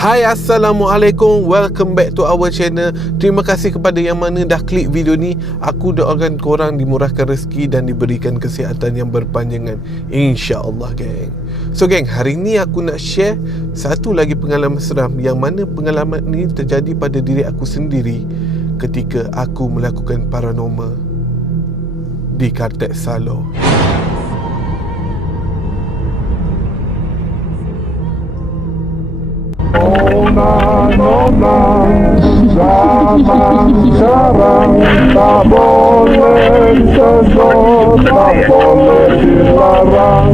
Hai, Assalamualaikum. Welcome back to our channel. Terima kasih kepada yang mana dah klik video ni. Aku doakan korang dimurahkan rezeki dan diberikan kesihatan yang berpanjangan, InsyaAllah, geng. So geng, hari ni aku nak share satu lagi pengalaman seram, yang mana pengalaman ni terjadi pada diri aku sendiri ketika aku melakukan paranormal di Kartet Salo. Zaman sekarang tak boleh sedot, tak boleh dilarang.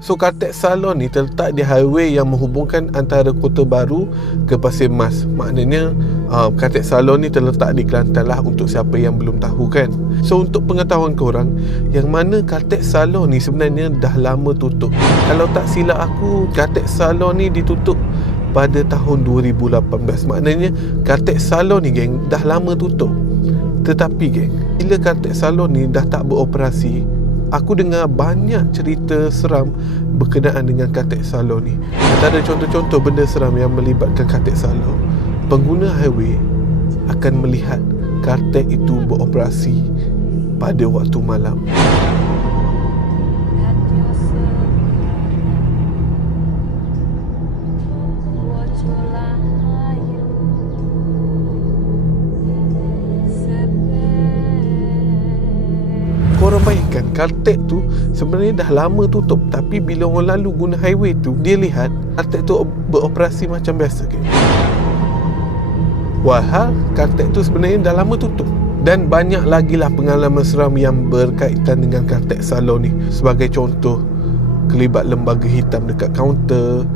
So Kartet Salo ni terletak di highway yang menghubungkan antara Kota Baru ke Pasir Mas. Maknanya Kartet Salo ni terletak di Kelantan lah, untuk siapa yang belum tahu kan. So untuk pengetahuan korang, yang mana Kartet Salo ni sebenarnya dah lama tutup. Kalau tak silap aku, Kartet Salo ni ditutup pada tahun 2018. Maknanya Kartet Salo ni geng dah lama tutup. Tetapi geng, bila Kartet Salo ni dah tak beroperasi, aku dengar banyak cerita seram berkenaan dengan Kartet Salo ni. Antara contoh-contoh benda seram yang melibatkan Kartet Salo, pengguna highway akan melihat kartet itu beroperasi pada waktu malam. Korang bayangkan, kartet tu sebenarnya dah lama tutup, tapi bila orang lalu guna highway tu, dia lihat kartet tu beroperasi macam biasa kan? Walhal kartet tu sebenarnya dah lama tutup. Dan banyak lagi lah pengalaman seram yang berkaitan dengan Kartet Salo ni. Sebagai contoh, kelibat lembaga hitam dekat kaunter,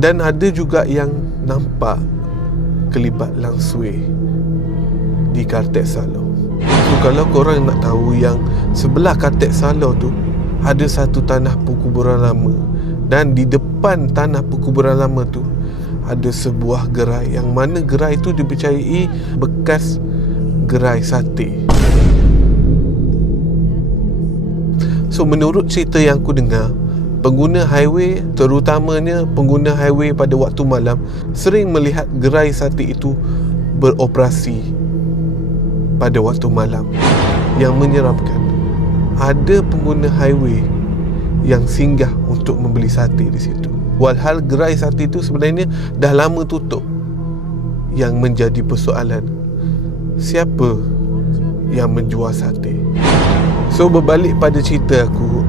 dan ada juga yang nampak kelibat langsui di Kartet Salo. So kalau korang nak tahu, yang sebelah Kartet Salo tu ada satu tanah perkuburan lama, dan di depan tanah perkuburan lama tu ada sebuah gerai, yang mana gerai tu dipercayai bekas gerai sate. So menurut cerita yang aku dengar, pengguna highway, terutamanya pengguna highway pada waktu malam, sering melihat gerai sate itu beroperasi pada waktu malam. Yang menyeramkan, ada pengguna highway yang singgah untuk membeli sate di situ. Walhal gerai sate itu sebenarnya dah lama tutup. Yang menjadi persoalan, siapa yang menjual sate? So berbalik pada cerita aku,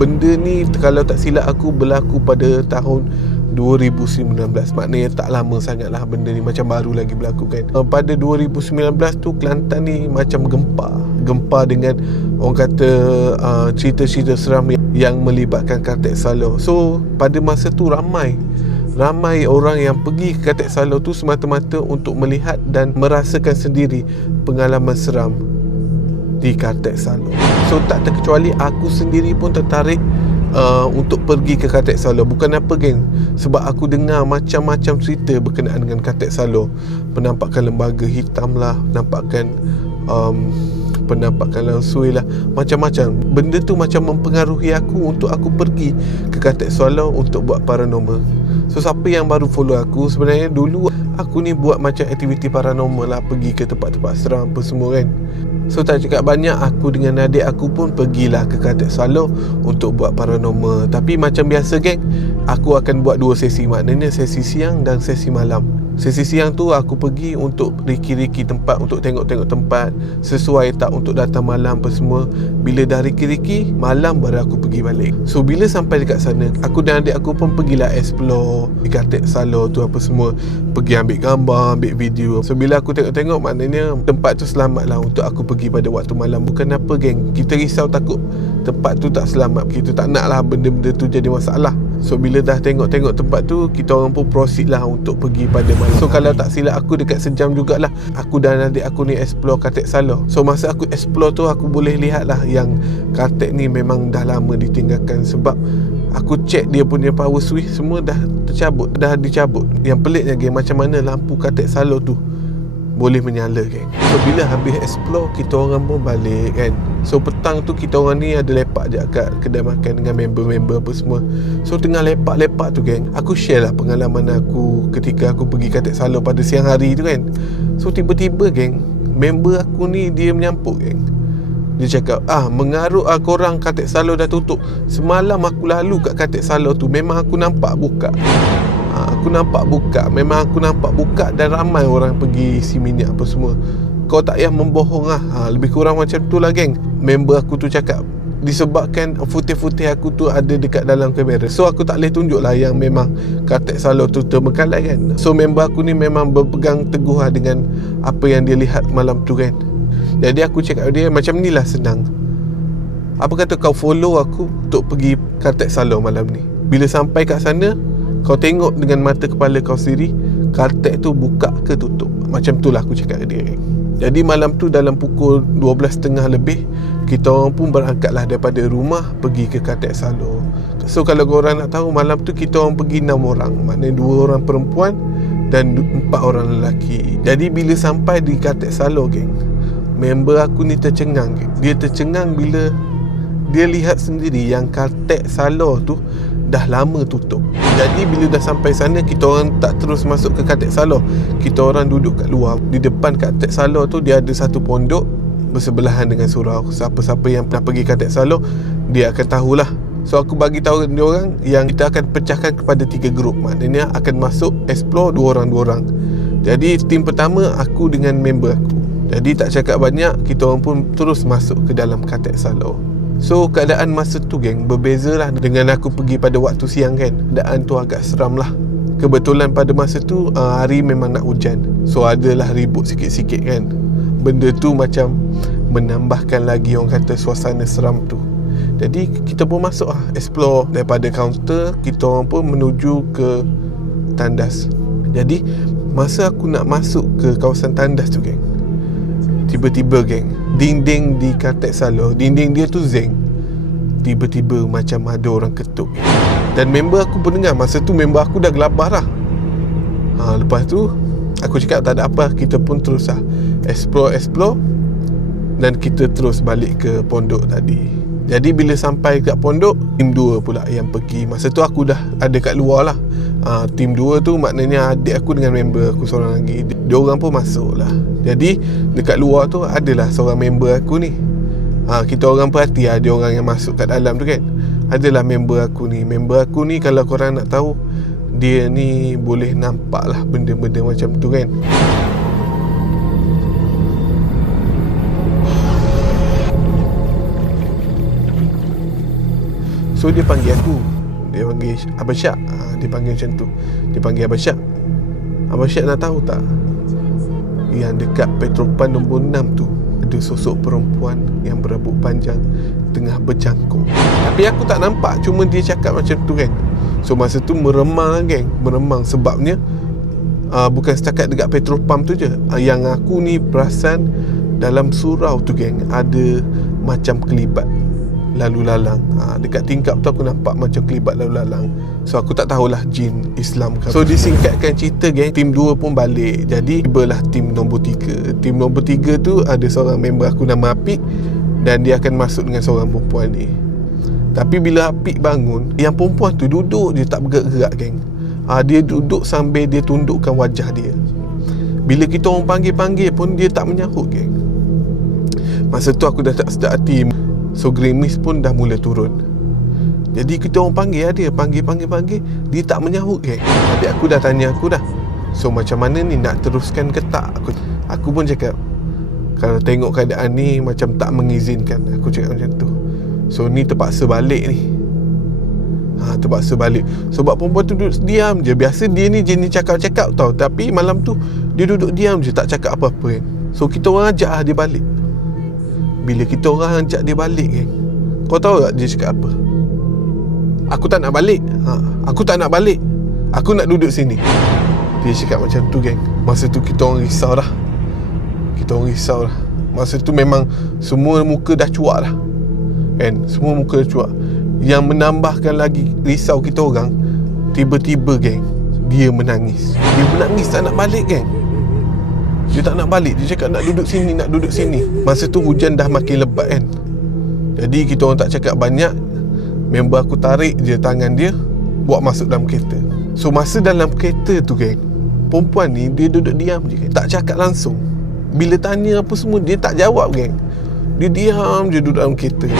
benda ni kalau tak silap aku berlaku pada tahun 2019. Maknanya tak lama sangat lah benda ni, macam baru lagi berlaku kan. Pada 2019 tu Kelantan ni macam gempa dengan orang kata cerita-cerita seram yang melibatkan Kartet Salo. So pada masa tu ramai orang yang pergi ke Kartet Salo tu semata-mata untuk melihat dan merasakan sendiri pengalaman seram di Kartet Salo. So tak terkecuali aku sendiri pun tertarik untuk pergi ke Kartet Salo. Bukan apa geng, sebab aku dengar macam-macam cerita berkenaan dengan Kartet Salo. Penampakan lembaga hitam lah, penampakan langsui lah, macam-macam. Benda tu macam mempengaruhi aku untuk aku pergi ke Kartet Salo untuk buat paranormal. So siapa yang baru follow aku, sebenarnya dulu aku ni buat macam aktiviti paranormal lah, pergi ke tempat-tempat seram apa semua kan. So tak cakap banyak, aku dengan adik aku pun pergilah ke Kartet Salo untuk buat paranormal. Tapi macam biasa geng, aku akan buat dua sesi, maknanya sesi siang dan sesi malam. Sesi siang tu aku pergi untuk riki-riki tempat, untuk tengok-tengok tempat sesuai tak untuk datang malam apa semua. Bila dah riki-riki, malam baru aku pergi balik. So bila sampai dekat sana, aku dan adik aku pun pergilah explore di Kartet Salo tu apa semua. Pergi ambil gambar, ambil video. So bila aku tengok-tengok, maknanya tempat tu selamat lah untuk aku pergi pada waktu malam. Bukan apa geng, kita risau takut tempat tu tak selamat. Kita tak nak lah benda-benda tu jadi masalah. So bila dah tengok-tengok tempat tu, kita orang pun proceed lah untuk pergi pada malam. So kalau tak silap aku dekat sejam jugalah aku dan adik aku ni explore Kartet Salo. So masa aku explore tu, aku boleh lihat lah yang kartet ni memang dah lama ditinggalkan. Sebab aku check dia punya power switch semua dah dicabut. Yang peliknya geng, macam mana lampu Kartet Salo tu boleh menyala geng. So bila habis explore, kita orang pun balik kan. So petang tu kita orang ni ada lepak je kat kedai makan dengan member-member apa semua. So tengah lepak-lepak tu geng, aku share lah pengalaman aku ketika aku pergi Khatib Salo pada siang hari tu kan. So tiba-tiba geng, member aku ni dia menyampuk geng. Dia cakap, mengarut korang Khatib Salo dah tutup. Semalam aku lalu kat Khatib Salo tu, memang aku nampak buka. Memang aku nampak buka dan ramai orang pergi isi minyak apa semua. Kau tak payah membohong lah. Lebih kurang macam tu lah geng. Member aku tu cakap, disebabkan putih-putih aku tu ada dekat dalam kamera. So aku tak boleh tunjuk lah yang memang Khatib Salo tu terbengkalai kan. So member aku ni memang berpegang teguh lah dengan apa yang dia lihat malam tu kan. Jadi aku cakap dia, macam ni lah senang. Apa kata kau follow aku untuk pergi Khatib Salo malam ni. Bila sampai kat sana, kau tengok dengan mata kepala kau sendiri, Khatib tu buka ke tutup. Macam tu lah aku cakap dia. Jadi malam tu dalam pukul 12.30 lebih, kita orang pun berangkatlah daripada rumah pergi ke Khatib Salo. So kalau korang nak tahu, malam tu kita orang pergi 6 orang. Maknanya 2 orang perempuan dan 4 orang lelaki. Jadi bila sampai di Khatib Salo geng, member aku ni tercengang geng. Dia tercengang bila dia lihat sendiri yang Khatib Salo tu dah lama tutup. Jadi bila dah sampai sana, kita orang tak terus masuk ke Khatib Salo. Kita orang duduk kat luar. Di depan Khatib Salo tu dia ada satu pondok bersebelahan dengan surau. Siapa-siapa yang pernah pergi Khatib Salo, dia akan tahulah. So aku bagi tahu dia orang yang kita akan pecahkan kepada 3 grup. Maknanya akan masuk explore 2 orang. Jadi tim pertama aku dengan member aku. Jadi tak cakap banyak, kita orang pun terus masuk ke dalam Khatib Salo. So keadaan masa tu geng berbeza lah dengan aku pergi pada waktu siang kan. Keadaan tu agak seram lah. Kebetulan pada masa tu hari memang nak hujan. So adalah ribut sikit-sikit kan. Benda tu macam menambahkan lagi orang kata suasana seram tu. Jadi kita pun masuk lah, explore. Daripada kaunter, kita orang pun menuju ke tandas. Jadi masa aku nak masuk ke kawasan tandas tu geng, tiba-tiba geng, dinding di Khatib Salo, dinding dia tu zeng, tiba-tiba macam ada orang ketuk. Dan member aku pun dengar. Masa tu member aku dah gelabah lah. Lepas tu aku cakap tak ada apa, kita pun terus lah explore dan kita terus balik ke pondok tadi. Jadi bila sampai kat pondok, tim 2 pula yang pergi. Masa tu aku dah ada kat luar lah. Tim 2 tu maknanya adik aku dengan member aku seorang lagi. Dia orang pun masuk lah. Jadi dekat luar tu adalah seorang member aku ni. Kita orang perhati ada orang yang masuk kat dalam tu kan. Adalah member aku ni. Member aku ni kalau korang nak tahu, dia ni boleh nampak lah benda-benda macam tu kan. So dia panggil aku, dia panggil Abang Syak. Dia panggil macam tu. Dia panggil Abang Syak. Abang Syak nak tahu tak, yang dekat Petropan nombor 6 tu ada sosok perempuan yang berambut panjang tengah berjangkung. Tapi aku tak nampak, cuma dia cakap macam tu kan. So masa tu meremang lah geng. Meremang sebabnya bukan setakat dekat Petropam tu je. Yang aku ni perasan dalam surau tu geng, ada macam kelibat lalu lalang. Dekat tingkap tu aku nampak macam kelibat lalu lalang. So aku tak tahulah jin Islam ke. So disingkatkan cerita geng, tim 2 pun balik. Jadi tibalah tim nombor 3. Tim nombor 3 tu ada seorang member aku nama Apik, dan dia akan masuk dengan seorang perempuan ni. Tapi bila Apik bangun, yang perempuan tu duduk je tak bergerak-gerak geng. Dia duduk sambil dia tundukkan wajah dia. Bila kita orang panggil-panggil pun dia tak menyahut geng. Masa tu aku dah tak sedar hati. So gerimis pun dah mula turun. Jadi kita orang panggil dia, panggil, dia tak menyahut geng. Adik aku dah tanya aku dah, so macam mana ni, nak teruskan ke tak? Aku pun cakap, kalau tengok keadaan ni macam tak mengizinkan. Aku cakap macam tu. So ni terpaksa balik ni. Terpaksa balik. Sebab perempuan tu duduk diam je. Biasa dia ni jenis cakap-cakap tau, tapi malam tu dia duduk diam je, tak cakap apa-apa kan. So kita orang ajak dia balik. Bila kita orang ajak dia balik geng, kau tahu tak dia cakap apa? Aku tak nak balik. Aku tak nak balik. Aku nak duduk sini. Dia cakap macam tu geng. Masa tu kita orang risau dah. Masa tu memang semua muka dah cuak dah kan. Semua muka dah cuak. Yang menambahkan lagi risau kita orang, tiba-tiba geng, dia menangis tak nak balik geng. Dia tak nak balik. Dia cakap nak duduk sini, nak duduk sini. Masa tu hujan dah makin lebat kan. Jadi kita orang tak cakap banyak. Member aku tarik je tangan dia, buat masuk dalam kereta. So masa dalam kereta tu geng, perempuan ni dia duduk diam je geng. Tak cakap langsung. Bila tanya apa semua, dia tak jawab geng. Dia diam je duduk dalam kereta.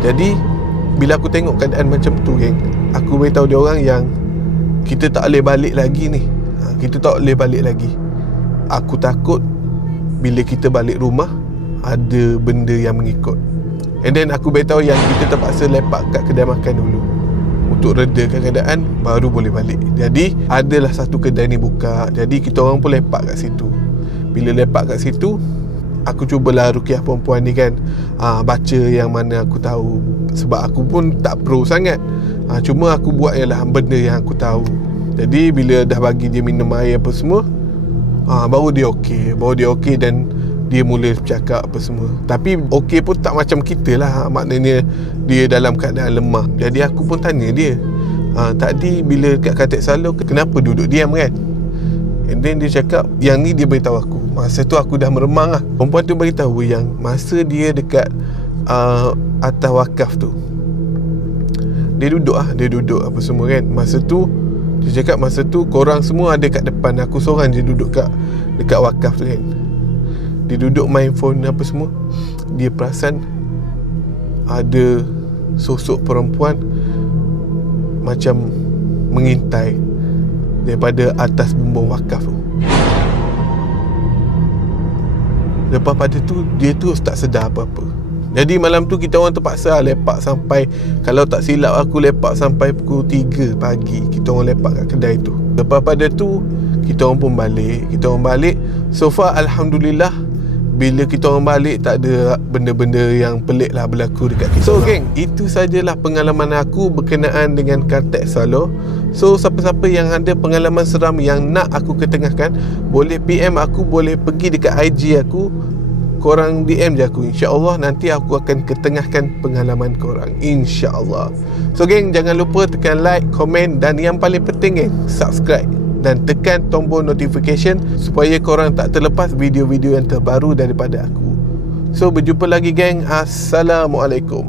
Jadi bila aku tengok keadaan macam tu geng, aku beritahu dia orang yang kita tak boleh balik lagi ni. Kita tak boleh balik lagi. Aku takut bila kita balik rumah ada benda yang mengikut. And then aku beritahu yang kita terpaksa lepak kat kedai makan dulu untuk redakan keadaan, baru boleh balik. Jadi adalah satu kedai ni buka. Jadi kita orang pun lepak kat situ. Bila lepak kat situ, aku cubalah ruqyah perempuan ni kan, baca yang mana aku tahu. Sebab aku pun tak pro sangat, cuma aku buat ialah benda yang aku tahu. Jadi bila dah bagi dia minum air apa semua, baru dia okey dan dia mula bercakap apa semua. Tapi okey pun tak macam kita lah, maknanya dia dalam keadaan lemah. Jadi aku pun tanya dia, tadi bila kat katil salur kenapa duduk diam kan? And then dia cakap, yang ni dia beritahu aku. Masa tu aku dah meremang lah. Perempuan tu beritahu yang masa dia dekat atas wakaf tu, dia duduk apa semua kan. Masa tu dia cakap, masa tu korang semua ada kat depan, aku seorang je duduk dekat wakaf tu kan. Dia duduk main phone apa semua. Dia perasan ada sosok perempuan macam mengintai daripada atas bumbung wakaf tu. Lepas pada tu dia terus tak sedar apa-apa. Jadi malam tu kita orang terpaksa lepak sampai, kalau tak silap aku lepak sampai pukul 3 pagi. Kita orang lepak kat kedai tu. Lepas pada tu kita orang pun balik. So far alhamdulillah, bila kita orang balik tak ada benda-benda yang pelik lah berlaku dekat kita. So geng, itu sajalah pengalaman aku berkenaan dengan Kartek Salur. So siapa-siapa yang ada pengalaman seram yang nak aku ketengahkan, boleh PM aku, boleh pergi dekat IG aku, korang DM je aku. InsyaAllah nanti aku akan ketengahkan pengalaman korang, InsyaAllah. So geng, jangan lupa tekan like, komen dan yang paling penting geng, subscribe dan tekan tombol notification supaya korang tak terlepas video-video yang terbaru daripada aku. So berjumpa lagi geng. Assalamualaikum.